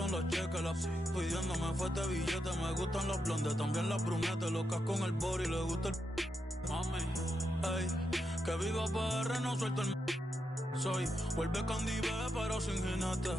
son los cheques. La pidiéndome fuerte billete. Me gustan los blondes, también las brunettes. Locas con el body, le gusta el mami. Ey, que viva PR, no suelto el soy. Vuelve Candy B, pero sin jinete.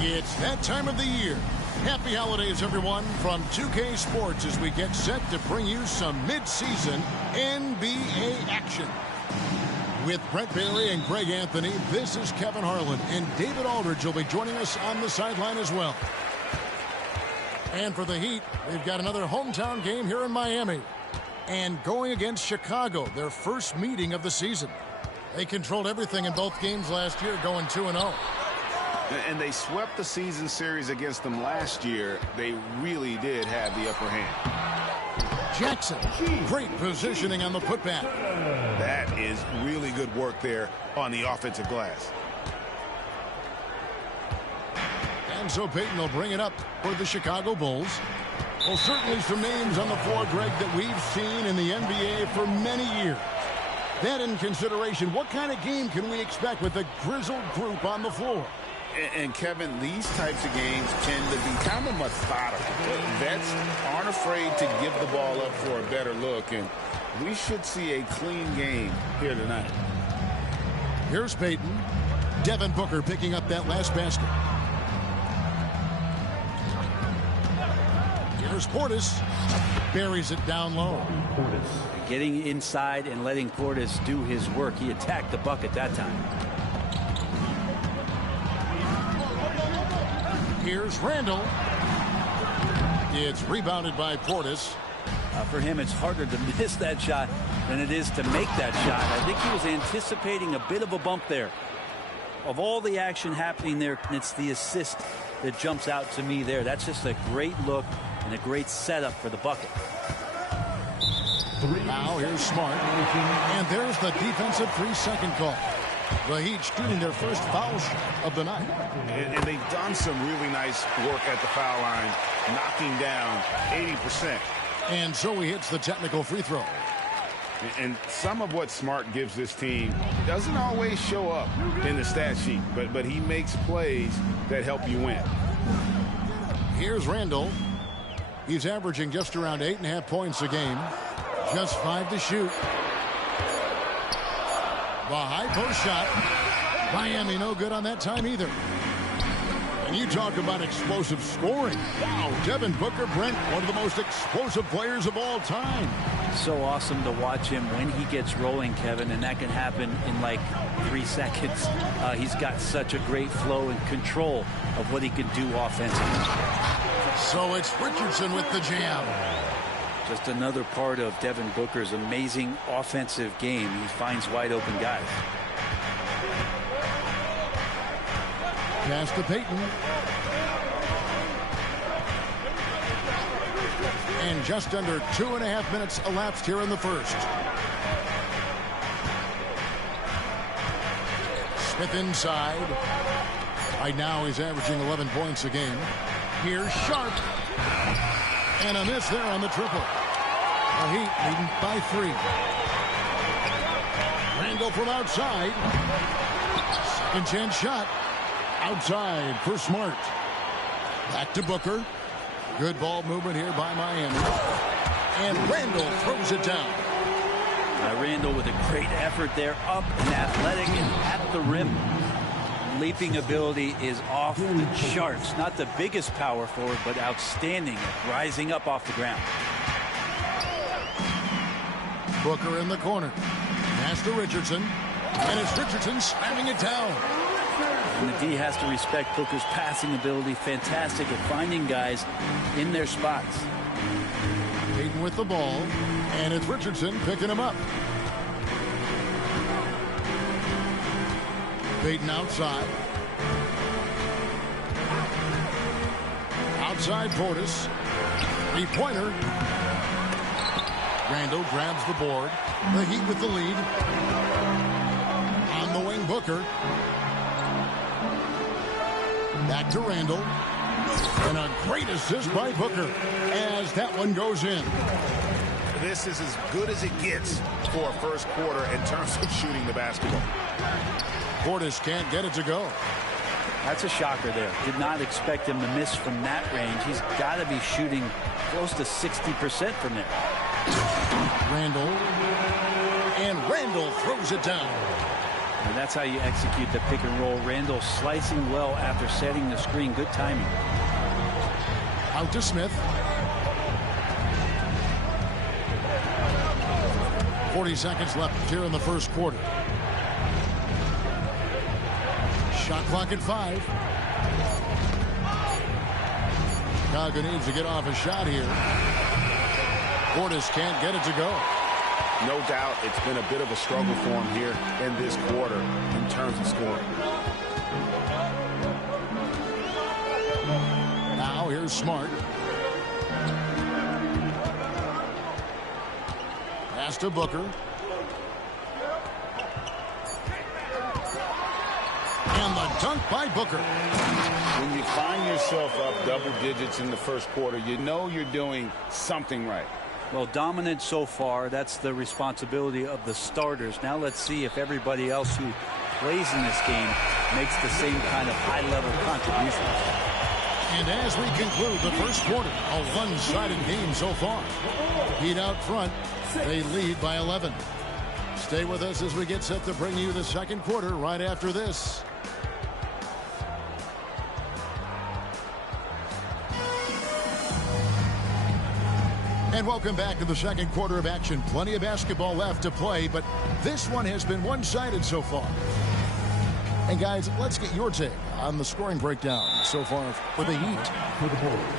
It's that time of the year. Happy holidays, everyone, from 2K Sports as we get set to bring you some mid-season NBA action. With Brent Bailey and Greg Anthony, this is Kevin Harlan, and David Aldridge will be joining us on the sideline as well. And for the Heat, they've got another hometown game here in Miami. And going against Chicago, their first meeting of the season. They controlled everything in both games last year, going 2-0. And they swept the season series against them last year. They really did have the upper hand. Jackson, great positioning on the putback. That is really good work there on the offensive glass. And so Payton will bring it up for the Chicago Bulls. Well, certainly some names on the floor, Greg, that we've seen in the NBA for many years. That in consideration, what kind of game can we expect with a grizzled group on the floor? And Kevin, these types of games tend to be kind of methodical. Vets aren't afraid to give the ball up for a better look, and we should see a clean game here tonight. Here's Payton. Devin Booker picking up that last basket. Here's Portis. Buries it down low. Getting inside and letting Portis do his work. He attacked the bucket that time. Here's Randall. It's rebounded by Portis. For him, it's harder to miss that shot than it is to make that shot. I think he was anticipating a bit of a bump there. Of all the action happening there, it's the assist that jumps out to me there. That's just a great look and a great setup for the bucket. Now here's Smart. And there's the defensive 3-second call. The Heat shooting their first foul shot of the night. And they've done some really nice work at the foul line, knocking down 80%. And so he hits the technical free throw. And some of what Smart gives this team doesn't always show up in the stat sheet, but he makes plays that help you win. Here's Randall. He's averaging just around 8.5 points a game. Just 5 to shoot. The high post shot. Miami no good on that time either. And you talk about explosive scoring. Wow, Devin Booker, Brent, one of the most explosive players of all time. So awesome to watch him when he gets rolling, Kevin, and that can happen in like 3 seconds. He's got such a great flow and control of what he can do offensively. So it's Richardson with the jam. Just another part of Devin Booker's amazing offensive game. He finds wide open guys. Pass to Payton. And just under 2.5 minutes elapsed here in the first. Smith inside. Right now he's averaging 11 points a game. Here's Sharp. And a miss there on the triple. The Heat leading by 3. Randall from outside. Second chance shot. Outside for Smart. Back to Booker. Good ball movement here by Miami. And Randall throws it down. Randall with a great effort there, up and athletic and at the rim. Leaping ability is off the charts. Not the biggest power forward, but outstanding at rising up off the ground. Booker in the corner. Pass to Richardson. And it's Richardson slamming it down. And the D has to respect Booker's passing ability. Fantastic at finding guys in their spots. Payton with the ball. And it's Richardson picking him up. Payton outside. Outside Portis. 3-pointer. Randall grabs the board. The Heat with the lead. On the wing, Booker. Back to Randall. And a great assist by Booker as that one goes in. This is as good as it gets for a first quarter in terms of shooting the basketball. Portis can't get it to go. That's a shocker there. Did not expect him to miss from that range. He's got to be shooting close to 60% from there. Randall. And Randall throws it down. And that's how you execute the pick and roll. Randall slicing well after setting the screen. Good timing. Out to Smith. 40 seconds left here in the first quarter. Shot clock at 5. Chicago needs to get off a shot here. Portis can't get it to go. No doubt it's been a bit of a struggle for him here in this quarter in terms of scoring. Now here's Smart. Pass to Booker. And the dunk by Booker. When you find yourself up double digits in the first quarter, you know you're doing something right. Well, dominant so far. That's the responsibility of the starters. Now let's see if everybody else who plays in this game makes the same kind of high-level contributions. And as we conclude the first quarter, a one-sided game so far. Heat out front. They lead by 11. Stay with us as we get set to bring you the second quarter right after this. And welcome back to the second quarter of action. Plenty of basketball left to play, but this one has been one-sided so far. And guys, let's get your take on the scoring breakdown so far for the Heat.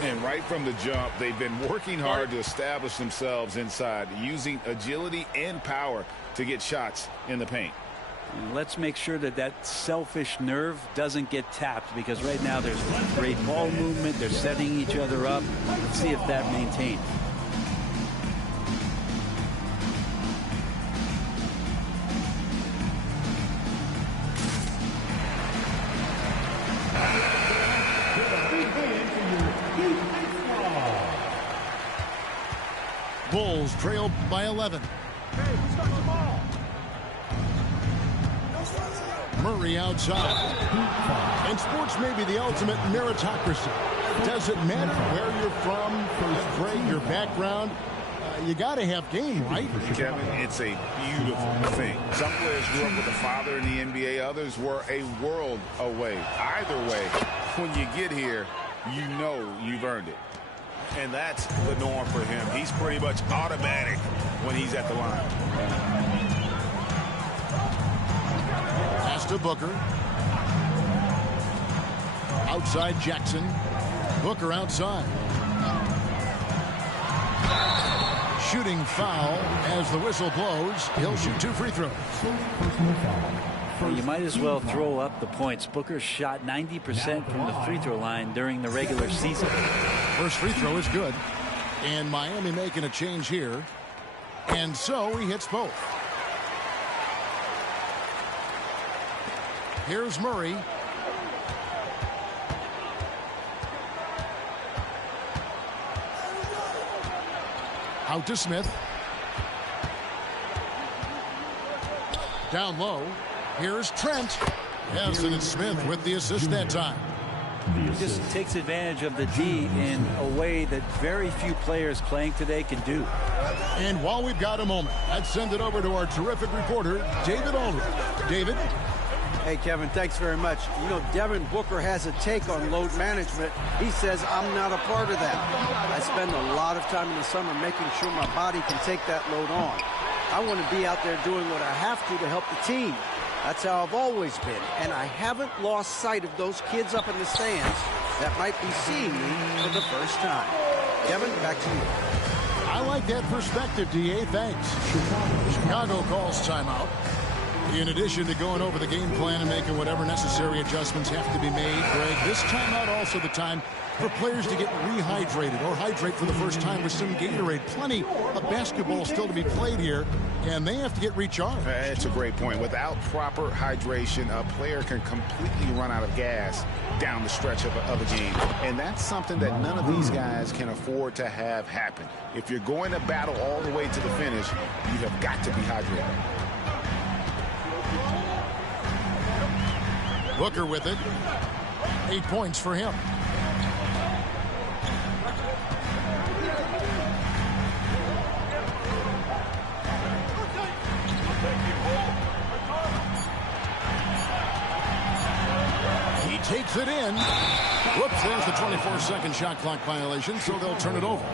And right from the jump, they've been working hard to establish themselves inside, using agility and power to get shots in the paint. And let's make sure that that selfish nerve doesn't get tapped, because right now there's great ball movement. They're setting each other up. Let's see if that maintains. Bulls trailed by 11. Murray outside. And sports may be the ultimate meritocracy. Does it matter where you're from, your grade, your background? You got to have game, right? Kevin, it's a beautiful thing. Some players grew up with a father in the NBA. Others were a world away. Either way, when you get here, you know you've earned it. And that's the norm for him. He's pretty much automatic when he's at the line. Pass to Booker. Outside Jackson. Booker outside. Shooting foul as the whistle blows. He'll shoot 2 free throws. Well, you might as well throw up the points. Booker shot 90% from the free throw line during the regular season. First free throw is good. And Miami making a change here. And so he hits both. Here's Murray. Out to Smith. Down low. Here's Trent. Yes, and it's Smith with the assist that time. He just takes advantage of the D in a way that very few players playing today can do. And while we've got a moment, let's send it over to our terrific reporter, David Aldridge. David? Hey, Kevin, thanks very much. You know, Devin Booker has a take on load management. He says, I'm not a part of that. I spend a lot of time in the summer making sure my body can take that load on. I want to be out there doing what I have to help the team. That's how I've always been, and I haven't lost sight of those kids up in the stands that might be seeing me for the first time. Kevin, back to you. I like that perspective, D.A. Thanks. Chicago calls timeout. In addition to going over the game plan and making whatever necessary adjustments have to be made, Greg, this timeout also the time for players to get rehydrated or hydrate for the first time with some Gatorade. Plenty of basketball still to be played here, and they have to get recharged. That's a great point. Without proper hydration, a player can completely run out of gas down the stretch of a game. And that's something that none of these guys can afford to have happen. If you're going to battle all the way to the finish, you have got to be hydrated. Booker with it. 8 points for him. He takes it in. Whoops, there's the 24-second shot clock violation, so they'll turn it over.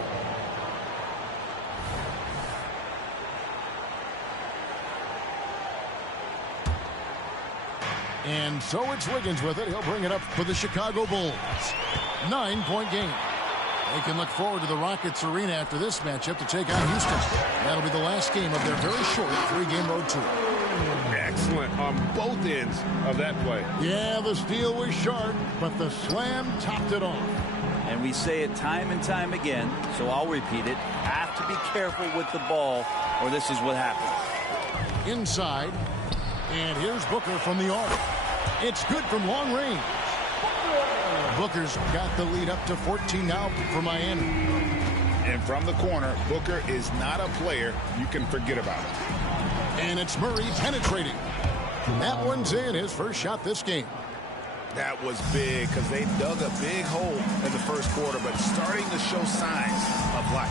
And so it's Wiggins with it. He'll bring it up for the Chicago Bulls. 9-point game. They can look forward to the Rockets Arena after this matchup to take on Houston. That'll be the last game of their very short 3-game road tour. Excellent on both ends of that play. Yeah, the steal was sharp, but the slam topped it off. And we say it time and time again, so I'll repeat it. Have to be careful with the ball, or this is what happens. Inside, and here's Booker from the arc. It's good from long range. Booker's got the lead up to 14 now for Miami. And from the corner, Booker is not a player you can forget about. And it's Murray penetrating. That one's in, his first shot this game. That was big because they dug a big hole in the first quarter, but starting to show signs of life.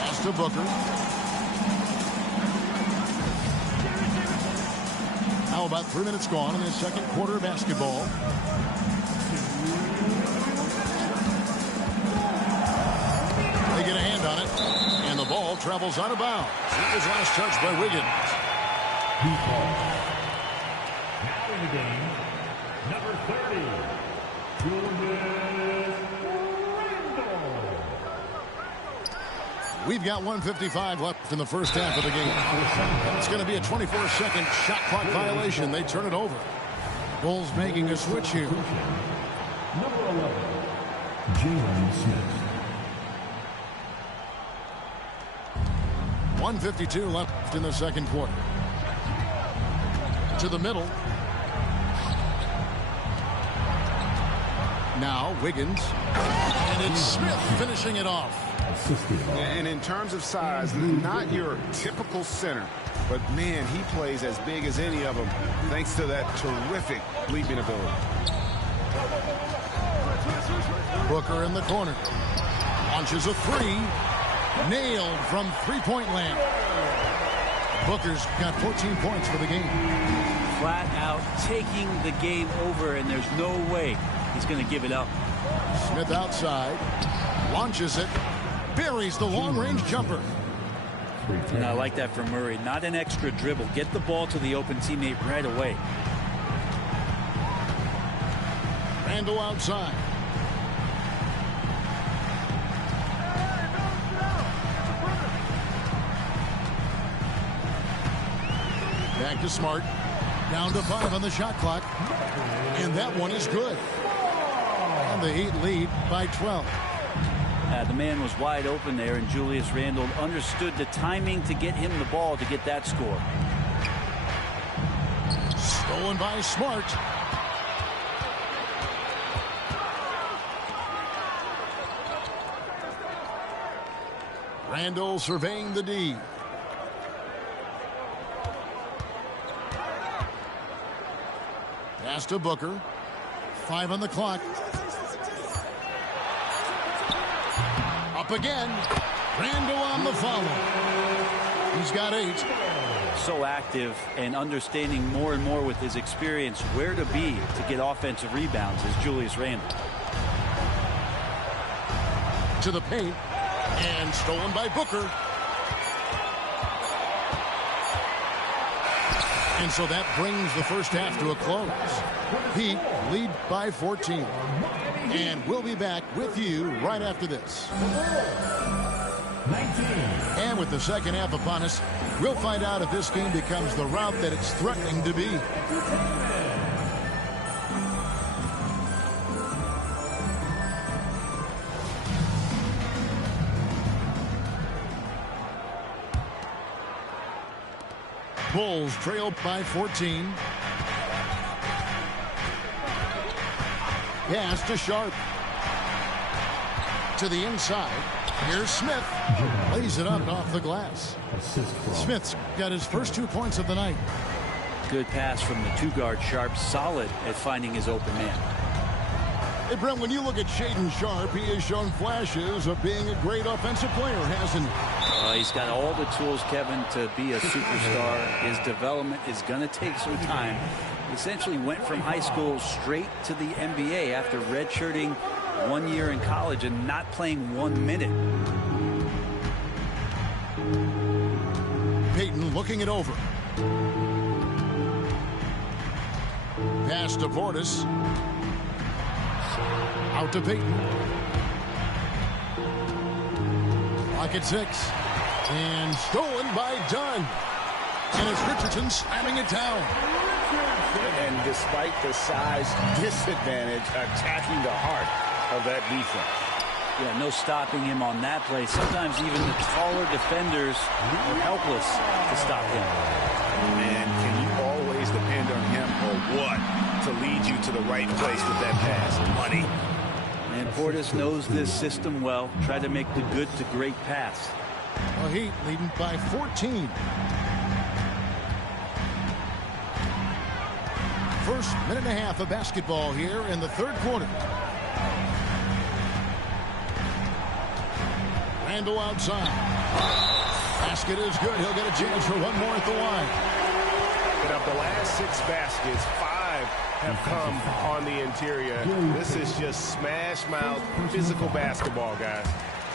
Pass to Booker. Now about 3 minutes gone in the second quarter of basketball. They get a hand on it, and the ball travels out of bounds. It was last touched by Wiggins. Now in the game, number 30, Julius Randle. We've got 1:55 left in the first half of the game. It's going to be a 24-second shot clock violation. They turn it over. Bulls making a switch here. Number 11, Jalen Smith. 1:52 left in the second quarter. To the middle. Now Wiggins. And it's Smith finishing it off. And in terms of size, not your typical center, but man, he plays as big as any of them thanks to that terrific leaping ability. Booker in the corner. Launches a three. Nailed from three-point land. Booker's got 14 points for the game. Flat out taking the game over, and there's no way he's going to give it up. Smith outside. Launches it. Buries the long-range jumper. And I like that from Murray. Not an extra dribble. Get the ball to the open teammate right away. Randle outside. Back to Smart. Down to 5 on the shot clock. And that one is good. And the Heat lead by 12. The man was wide open there, and Julius Randle understood the timing to get him the ball to get that score. Stolen by Smart. Randle surveying the D. Pass to Booker. 5 on the clock. Up again. Randle on the follow. He's got 8. So active and understanding more and more with his experience where to be to get offensive rebounds is Julius Randle. To the paint. And stolen by Booker. And so that brings the first half to a close. Heat lead by 14. And we'll be back with you right after this. 19. And with the second half upon us, we'll find out if this game becomes the route that it's threatening to be. Bulls trail by 14. Pass to Sharp. To the inside. Here's Smith. Lays it up off the glass. Smith's got his first 2 points of the night. Good pass from the two-guard Sharp. Solid at finding his open man. Hey, Brent, when you look at Shaedon Sharp, he has shown flashes of being a great offensive player, hasn't he? He's got all the tools, Kevin, to be a superstar. His development is going to take some time. He essentially went from high school straight to the NBA after redshirting 1 year in college and not playing 1 minute. Payton looking it over. Pass to Portis. Out to Payton. Clock at 6. And stolen by Dunn. And it's Richardson slamming it down. And despite the size disadvantage, attacking the heart of that defense. Yeah, no stopping him on that play. Sometimes even the taller defenders are helpless to stop him. And can you always depend on him or what to lead you to the right place with that pass? Money. And Portis knows this system well. Try to make the good to great pass. Well, Heat leading by 14. First minute and a half of basketball here in the third quarter. Randle outside. Basket is good. He'll get a chance for one more at the line. And of the last 6 baskets, 5 have come on the interior. This is just smash mouth physical basketball, guys.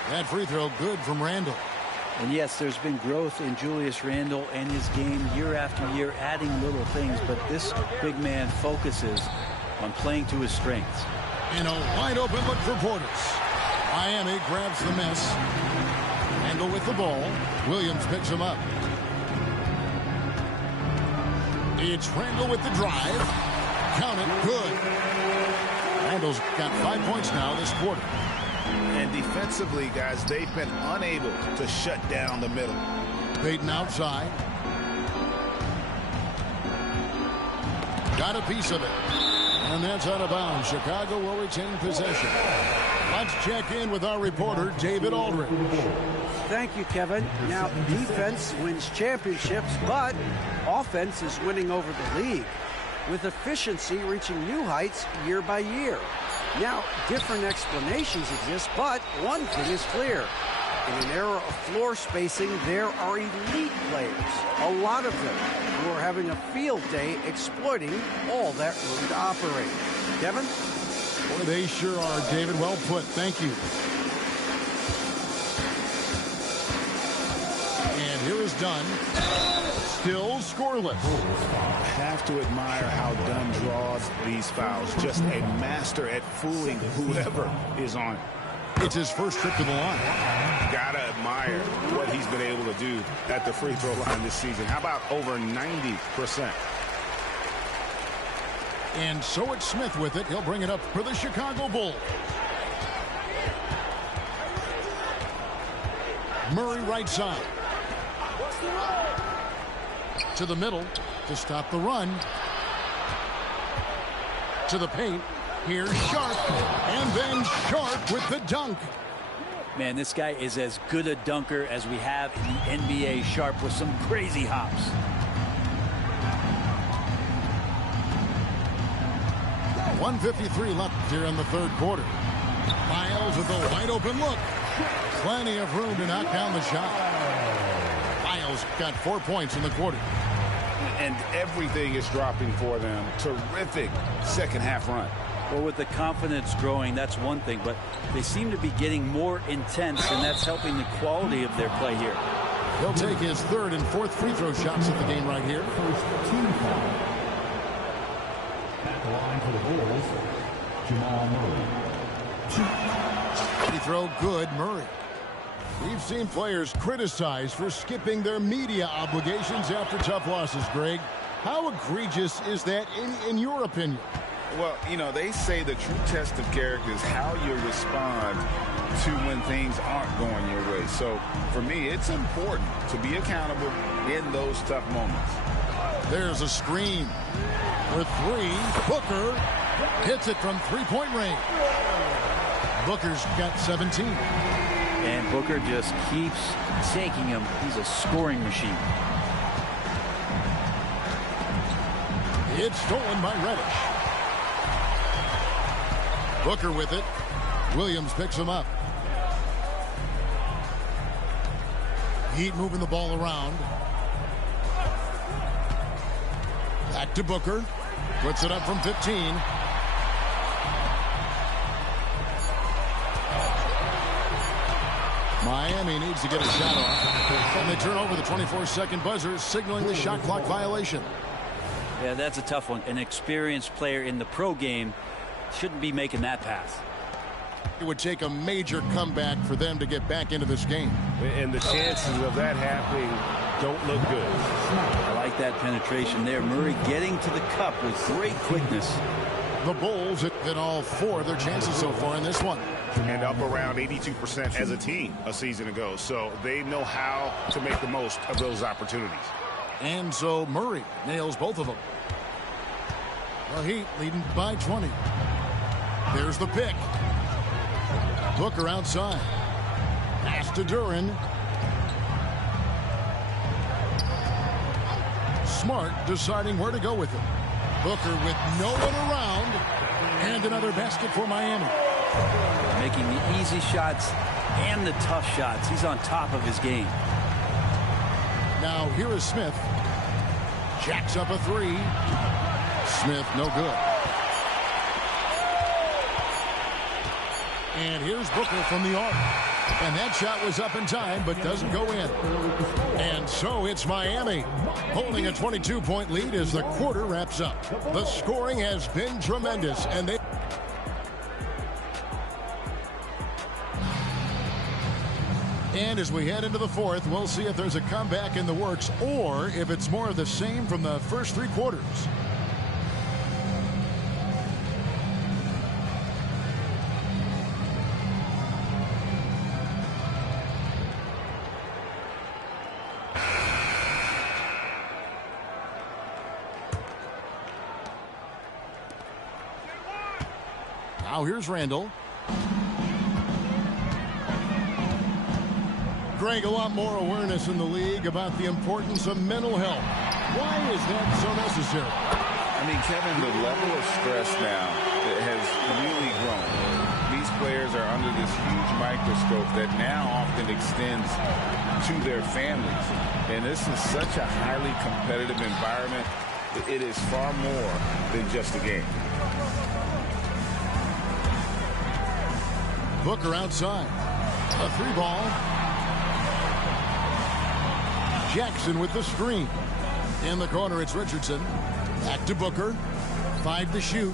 That free throw good from Randle. And yes, there's been growth in Julius Randle and his game year after year, adding little things, but this big man focuses on playing to his strengths. And a wide open look for Portis. Miami grabs the miss. Randle with the ball. Williams picks him up. It's Randle with the drive. Count it. Good. Randle's got 5 points now this quarter. And defensively, guys, they've been unable to shut down the middle. Payton outside. Got a piece of it. And that's out of bounds. Chicago will retain possession. Let's check in with our reporter, David Aldridge. Thank you, Kevin. Now, defense wins championships, but offense is winning over the league, with efficiency reaching new heights year by year. Now, different explanations exist, but one thing is clear. In an era of floor spacing, there are elite players, a lot of them, who are having a field day exploiting all that room to operate. Kevin? Boy, they sure are, David. Well put. Thank you. And here is Dunn. Still scoreless. Have to admire how Dunn draws these fouls. Just a master at fooling whoever is on it. It's his first trip to the line. Gotta admire what he's been able to do at the free throw line this season. How about over 90%? And so it's Smith with it. He'll bring it up for the Chicago Bulls. Murray right side. To the middle to stop the run. To the paint. Here's Sharp. And then Sharp with the dunk. Man, this guy is as good a dunker as we have in the NBA. Sharp with some crazy hops. .153 left here in the third quarter. Miles with a wide open look. Plenty of room to knock down the shot. Miles got 4 points in the quarter. And everything is dropping for them. Terrific second half run. Well, with the confidence growing, that's one thing, but they seem to be getting more intense, and that's helping the quality of their play here. He'll take his third and fourth free throw shots at the game right here. First team foul. At the line for the Bulls, Jamal Murray. Free throw good, Murray. We've seen players criticized for skipping their media obligations after tough losses, Greg. How egregious is that in your opinion? Well, you know, they say the true test of character is how you respond to when things aren't going your way. So, for me, it's important to be accountable in those tough moments. There's a screen. For three, Booker hits it from three-point range. Booker's got 17. And Booker just keeps taking him. He's a scoring machine. It's stolen by Reddish. Booker with it. Williams picks him up. Heat moving the ball around. Back to Booker. Puts it up from 15. Miami needs to get a shot off. And they turn over the 24-second buzzer, signaling the shot clock violation. Yeah, that's a tough one. An experienced player in the pro game shouldn't be making that pass. It would take a major comeback for them to get back into this game. And the chances of that happening don't look good. I like that penetration there. Murray getting to the cup with great quickness. The Bulls hit all 4 of their chances so far in this one. And up around 82% as a team a season ago. So they know how to make the most of those opportunities. And so Murray nails both of them. The Heat leading by 20. There's the pick. Booker outside. Pass to Duren. Smart deciding where to go with it. Booker with no one around. And another basket for Miami. Making the easy shots and the tough shots. He's on top of his game. Now here is Smith. Jacks up a 3. Smith no good. And here's Booker from the arc. And that shot was up in time, but doesn't go in. And so it's Miami holding a 22-point lead as the quarter wraps up. The scoring has been tremendous, and they... And as we head into the fourth, we'll see if there's a comeback in the works or if it's more of the same from the first 3 quarters. Now here's Randall. Greg, a lot more awareness in the league about the importance of mental health. Why is that so necessary? I mean, Kevin, the level of stress now has really grown. These players are under this huge microscope that now often extends to their families. And this is such a highly competitive environment. It is far more than just a game. Booker outside. A 3-ball. Jackson with the screen. In the corner, it's Richardson. Back to Booker. 5 to shoot.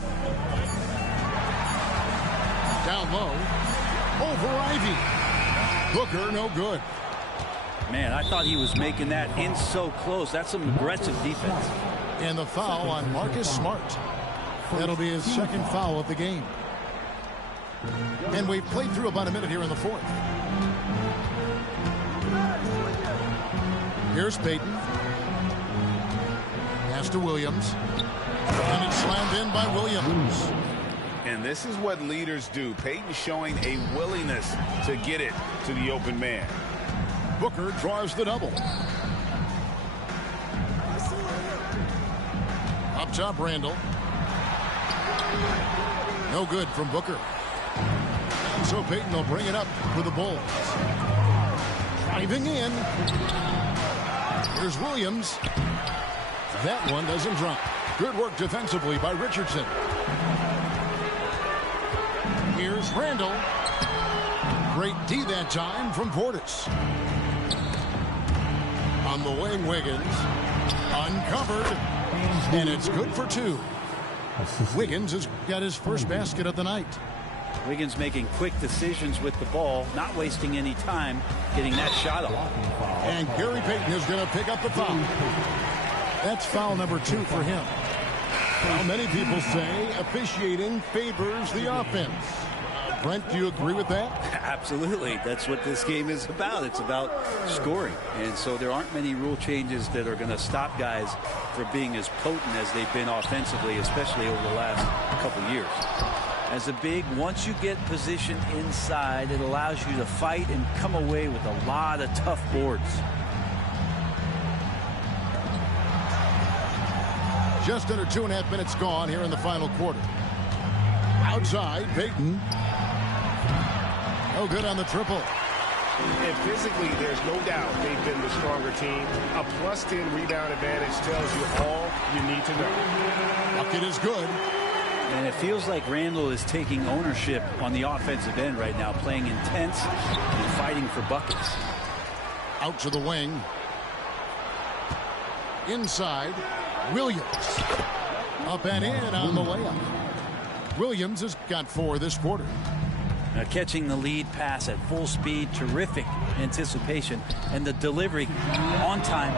Down low. Over Ivy. Booker, no good. Man, I thought he was making that in so close. That's some aggressive defense. And the foul on Marcus Smart. That'll be his 2nd foul of the game. And we've played through about a minute here in the fourth. Here's Payton. Pass to Williams. And it's slammed in by Williams. And this is what leaders do. Payton showing a willingness to get it to the open man. Booker draws the double. Up top, Randall. No good from Booker. And so Payton will bring it up for the Bulls. Driving in. Here's Williams. That one doesn't drop. Good work defensively by Richardson. Here's Randall. Great D that time from Portis. On the wing, Wiggins. Uncovered. And it's good for 2. Wiggins has got his first basket of the night. Wiggins making quick decisions with the ball, not wasting any time getting that shot off. And Gary Payton is going to pick up the foul. That's foul number 2 for him. Well, many people say officiating favors the offense. Brent, do you agree with that? Absolutely. That's what this game is about. It's about scoring. And so there aren't many rule changes that are going to stop guys from being as potent as they've been offensively, especially over the last couple years. As a big, once you get positioned inside, it allows you to fight and come away with a lot of tough boards. Just under 2.5 minutes gone here in the final quarter. Outside, Payton. No good on the triple. And physically, there's no doubt they've been the stronger team. A +10 rebound advantage tells you all you need to know. Bucket is good. And it feels like Randall is taking ownership on the offensive end right now, playing intense and fighting for buckets. Out to the wing. Inside, Williams. Up and in on the layup. Williams has got 4 this quarter. Catching the lead pass at full speed, terrific anticipation, and the delivery on time,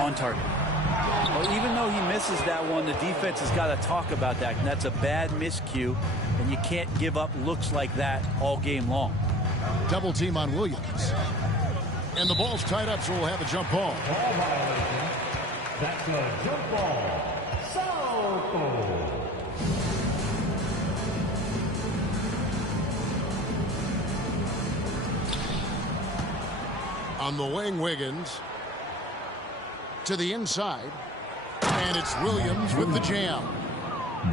on target. Well, even though he misses that one, the defense has got to talk about that, and that's a bad miscue, and you can't give up looks like that all game long. Double team on Williams. And the ball's tied up, so we'll have a jump ball. Ball violation. That's a jump ball. Southall. On the wing, Wiggins. To the inside. And it's Williams with the jam.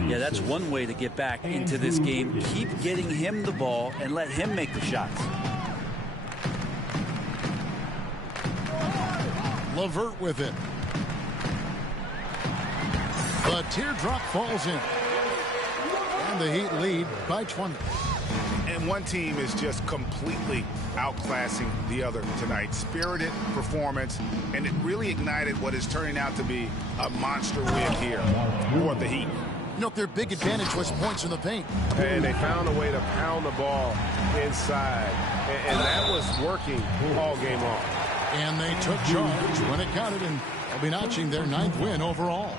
Yeah, that's one way to get back into this game. Keep getting him the ball and let him make the shots. LeVert with it. The teardrop falls in. And the Heat lead by 20. And one team is just completely outclassing the other tonight. Spirited performance, and it really ignited what is turning out to be a monster win here for the Heat. You know, their big advantage was points in the paint. And they found a way to pound the ball inside. And that was working all game long. And they took charge when it counted, and they'll be notching their 9th win overall.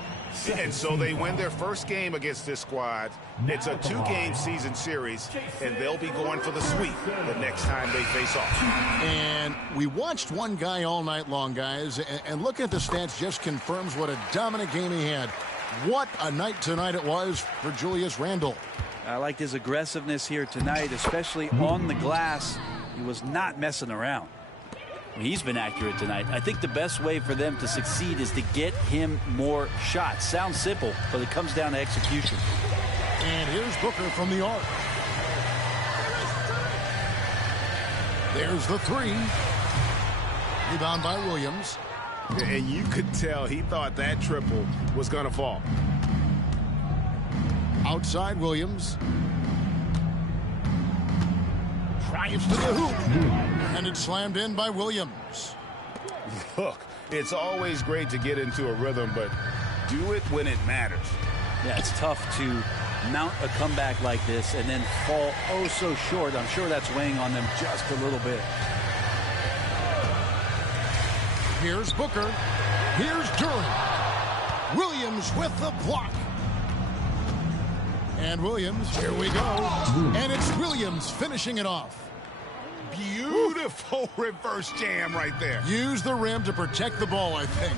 And so they win their first game against this squad. It's a 2-game season series, and they'll be going for the sweep the next time they face off. And we watched one guy all night long, guys, and looking at the stats just confirms what a dominant game he had. What a night tonight it was for Julius Randle. I liked his aggressiveness here tonight, especially on the glass. He was not messing around. He's been accurate tonight. I think the best way for them to succeed is to get him more shots. Sounds simple, but it comes down to execution. And here's Booker from the arc. There's the 3. Rebound by Williams. And you could tell he thought that triple was going to fall. Outside Williams. Drives to the hoop. And it's slammed in by Williams. Look, it's always great to get into a rhythm, but do it when it matters. Yeah, it's tough to mount a comeback like this and then fall oh so short. I'm sure that's weighing on them just a little bit. Here's Booker. Here's Durant. Williams with the block. And Williams, here we go. And it's Williams finishing it off. Beautiful reverse jam right there. Use the rim to protect the ball, I think.